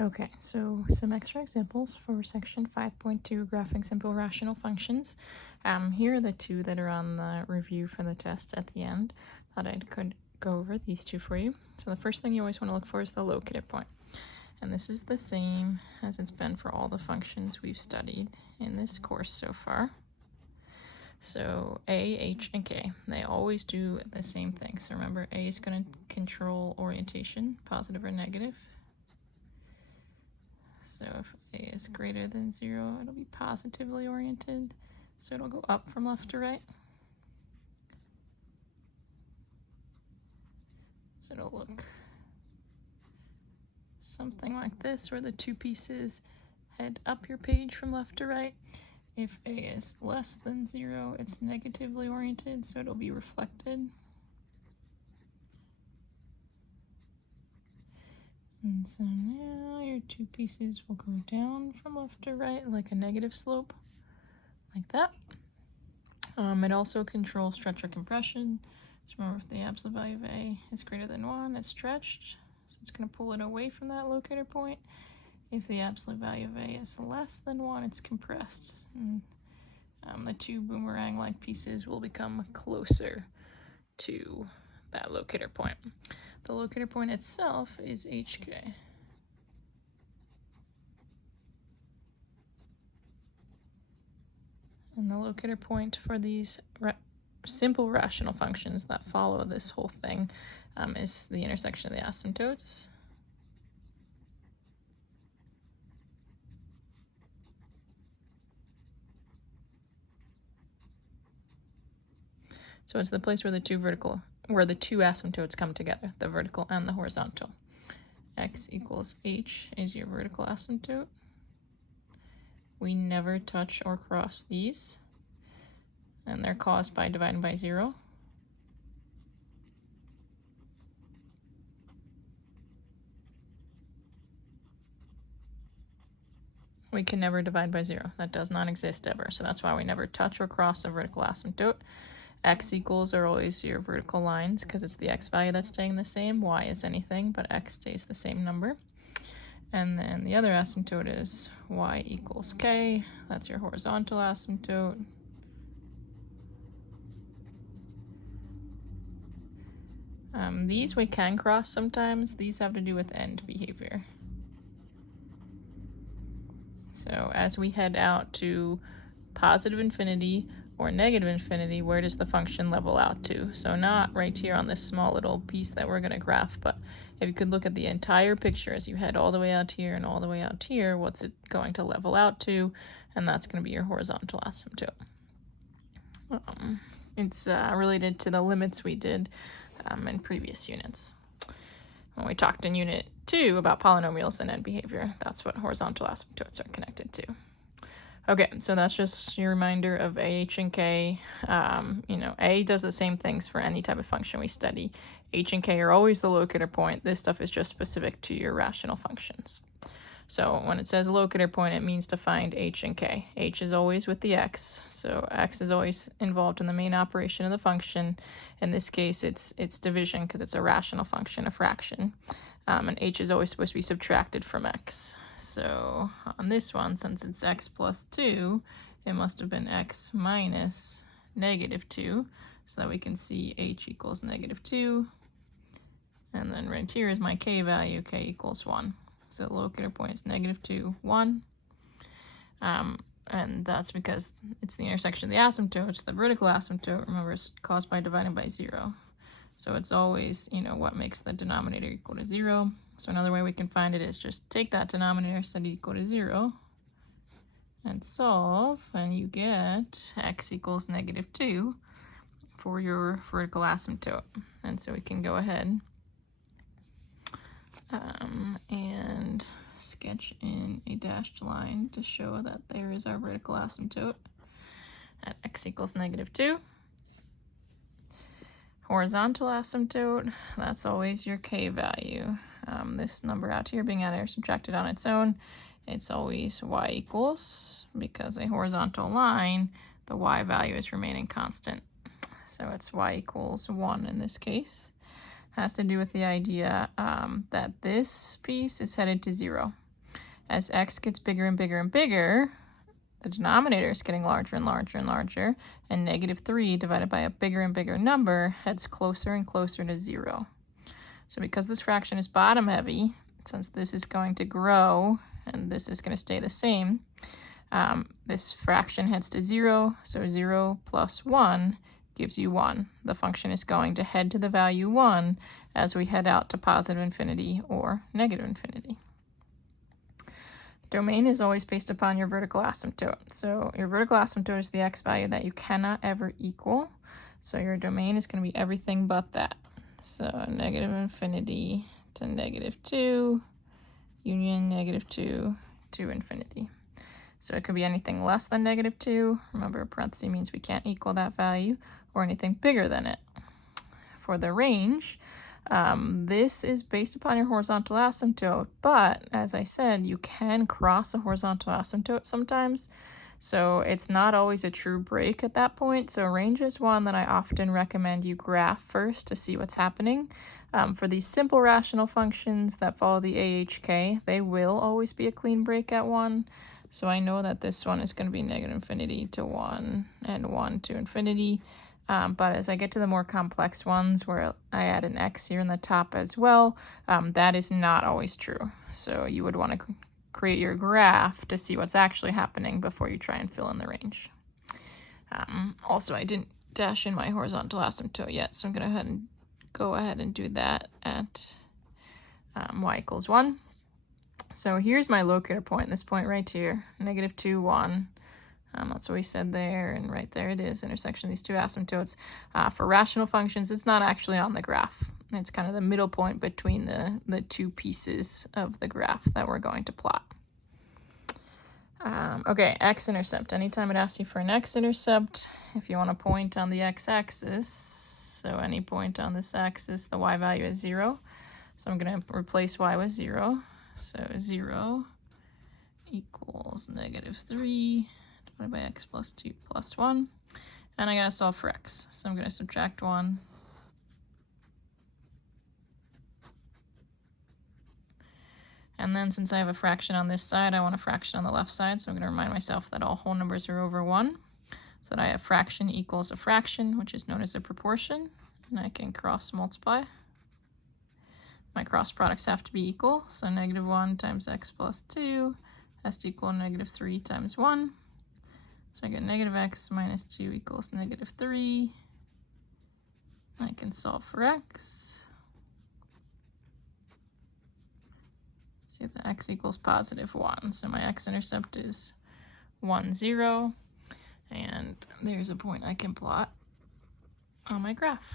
Okay, so some extra examples for section 5.2, graphing simple rational functions. Here are the two that are on the review for the test at the end. Thought I could go over these two for you. So the first thing you always want to look for is the locator point. And this is the same as it's been for all the functions we've studied in this course so far. So A, H, and K, they always do the same thing. So remember, A is going to control orientation, positive or negative. So if A is greater than 0, it'll be positively oriented. So it'll go up from left to right. So it'll look something like this, where the two pieces head up your page from left to right. If A is less than 0, it's negatively oriented, so it'll be reflected. And so now your two pieces will go down from left to right like a negative slope, like that. It also controls stretch or compression. So remember, if the absolute value of A is greater than 1, it's stretched. So it's going to pull it away from that locator point. If the absolute value of A is less than 1, it's compressed. And the two boomerang-like pieces will become closer to that locator point. The locator point itself is HK. And the locator point for these simple rational functions that follow this whole thing is the intersection of the asymptotes. So it's the place where the two asymptotes come together, the vertical and the horizontal. X equals H is your vertical asymptote. We never touch or cross these, and they're caused by dividing by 0. We can never divide by 0. That does not exist ever, so that's why we never touch or cross a vertical asymptote. X equals are always your vertical lines because it's the x value that's staying the same. Y is anything, but x stays the same number. And then the other asymptote is y equals k. That's your horizontal asymptote. These we can cross sometimes. These have to do with end behavior. So as we head out to positive infinity or negative infinity, where does the function level out to? So not right here on this small little piece that we're going to graph, but if you could look at the entire picture as you head all the way out here and all the way out here, what's it going to level out to? And that's going to be your horizontal asymptote. It's related to the limits we did in previous units. When we talked in Unit 2 about polynomials and end behavior, that's what horizontal asymptotes are connected to. Okay, so that's just your reminder of A, H, and K. A does the same things for any type of function we study. H and K are always the locator point. This stuff is just specific to your rational functions. So when it says locator point, it means to find H and K. H is always with the x, so x is always involved in the main operation of the function. In this case, it's division because it's a rational function, a fraction. And h is always supposed to be subtracted from x. So on this one, since it's x plus 2, it must have been x minus negative 2, so that we can see h equals negative 2. And then right here is my k value, k equals 1. So the locator point is negative 2, 1. And that's because it's the intersection of the asymptotes. The vertical asymptote, remember, is caused by dividing by 0. So it's always, what makes the denominator equal to 0. So another way we can find it is just take that denominator, set it equal to 0, and solve, and you get x equals negative 2 for your vertical asymptote. And so we can go ahead and sketch in a dashed line to show that there is our vertical asymptote at x equals negative 2. Horizontal asymptote, that's always your k value. This number out here being added or subtracted on its own, it's always y equals, because a horizontal line, the y value is remaining constant. So it's y equals 1 in this case. Has to do with the idea that this piece is headed to 0. as x gets bigger and bigger and bigger, the denominator is getting larger and larger and larger, and negative 3 divided by a bigger and bigger number heads closer and closer to 0. So because this fraction is bottom heavy, since this is going to grow and this is going to stay the same, this fraction heads to 0, so 0 plus 1 gives you 1. The function is going to head to the value 1 as we head out to positive infinity or negative infinity. Domain is always based upon your vertical asymptote. So your vertical asymptote is the x value that you cannot ever equal. So your domain is going to be everything but that. So negative infinity to negative 2, union negative 2 to infinity. So it could be anything less than negative 2. Remember, parenthesis means we can't equal that value, or anything bigger than it. For the range, this is based upon your horizontal asymptote, but as I said, you can cross a horizontal asymptote sometimes. So it's not always a true break at that point. So range is one that I often recommend you graph first to see what's happening. For these simple rational functions that follow the AHK, they will always be a clean break at 1. So I know that this one is going to be negative infinity to 1 and 1 to infinity. But as I get to the more complex ones where I add an x here in the top as well, that is not always true. So you would want to create your graph to see what's actually happening before you try and fill in the range. Also, I didn't dash in my horizontal asymptote yet, so I'm going to go ahead and do that at y equals 1. So here's my locator point, this point right here, negative 2, 1. That's what we said there, and right there it is, intersection of these two asymptotes. For rational functions, it's not actually on the graph. It's kind of the middle point between the two pieces of the graph that we're going to plot. Okay, x-intercept. Anytime it asks you for an x-intercept, if you want to point on the x-axis, so any point on this axis, the y value is 0. So I'm going to replace y with 0. So 0 equals negative 3 divided by x plus 2 plus 1. And I gotta solve for x. So I'm gonna subtract 1. And then since I have a fraction on this side, I want a fraction on the left side. So I'm gonna remind myself that all whole numbers are over 1. So that I have fraction equals a fraction, which is known as a proportion. And I can cross multiply. My cross products have to be equal. So negative 1 times x plus 2 has to equal negative 3 times 1. So I get negative x minus 2 equals negative 3. I can solve for x. See that x equals positive 1. So my x-intercept is 1, 0. And there's a point I can plot on my graph.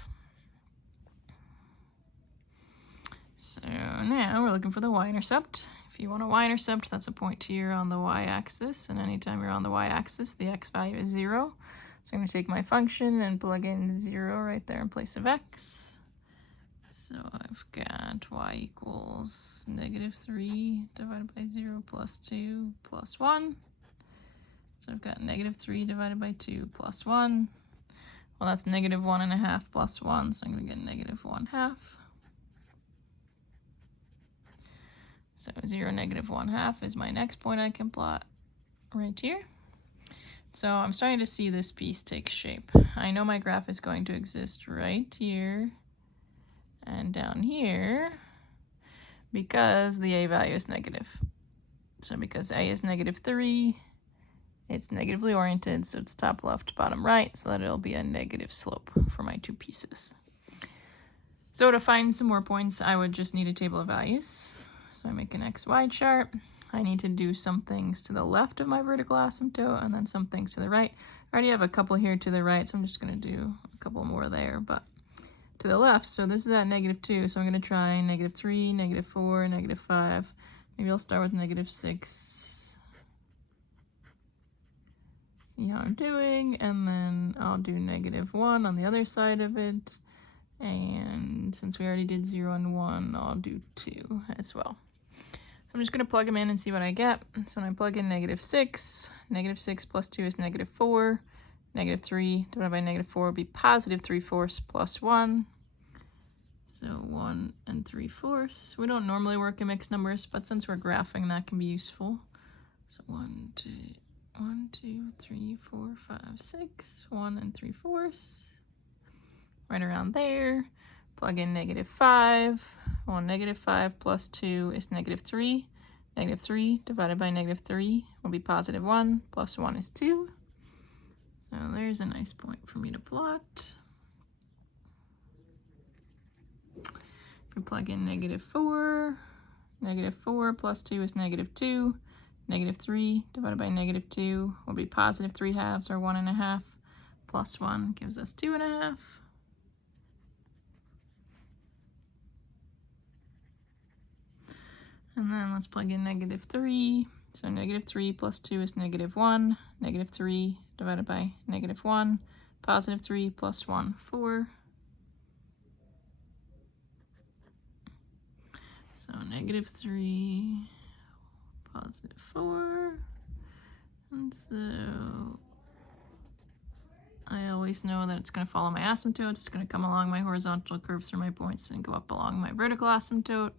So now we're looking for the y-intercept. If you want a y-intercept, that's a point here on the y-axis, and anytime you're on the y-axis, the x value is 0. So I'm going to take my function and plug in 0 right there in place of x. So I've got y equals negative 3 divided by 0 plus 2 plus 1. So I've got negative 3 divided by 2 plus 1. Well, that's negative 1.5 plus 1, so I'm going to get negative 1/2. So 0, negative 1/2 is my next point I can plot right here. So I'm starting to see this piece take shape. I know my graph is going to exist right here and down here because the a value is negative. So because a is negative 3, it's negatively oriented, so it's top left, bottom right, so that it'll be a negative slope for my two pieces. So to find some more points, I would just need a table of values. So I make an XY chart. I need to do some things to the left of my vertical asymptote and then some things to the right. I already have a couple here to the right, so I'm just going to do a couple more there. But to the left, so this is at negative 2, so I'm going to try negative 3, negative 4, negative 5. Maybe I'll start with negative 6. See how I'm doing, and then I'll do negative 1 on the other side of it. And since we already did 0 and 1, I'll do 2 as well. I'm just going to plug them in and see what I get. So when I plug in negative 6 plus 2 is negative 4. Negative 3 divided by negative 4 would be positive 3/4 plus 1. So So 1 3/4. We don't normally work in mixed numbers, but since we're graphing, that can be useful. So 1, 2, 3, 4, 5, 6, 1 3/4. Right around there. Plug in -5. Well, -5 plus 2 is -3. -3 divided by -3 will be +1, plus 1 is 2. So there's a nice point for me to plot. If we plug in -4, -4 plus 2 is -2. -3 divided by -2 will be +3/2, or 1.5, plus 1 gives us 2.5. And then let's plug in -3. So -3 plus 2 is -1. -3 divided by -1. +3 plus 1, 4. So -3, +4. And so I always know that it's going to follow my asymptote. It's going to come along my horizontal curves through my points and go up along my vertical asymptote.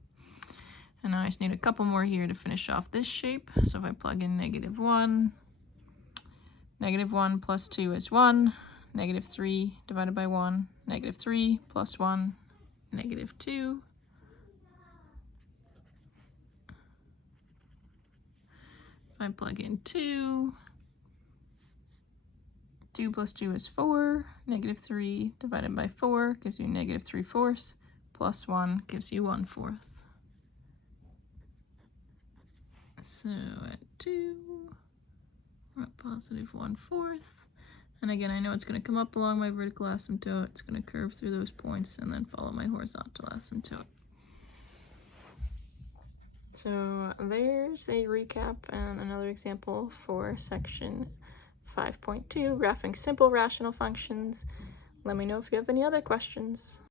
And now I just need a couple more here to finish off this shape. So if I plug in -1, -1 plus 2 is 1, -3 divided by 1, -3 plus 1, -2. If I plug in 2 plus 2 is 4, -3 divided by 4 gives you -3/4, plus 1 gives you 1/4. So at 2, we're at +1/4. And again, I know it's going to come up along my vertical asymptote. It's going to curve through those points and then follow my horizontal asymptote. So there's a recap and another example for section 5.2, graphing simple rational functions. Let me know if you have any other questions.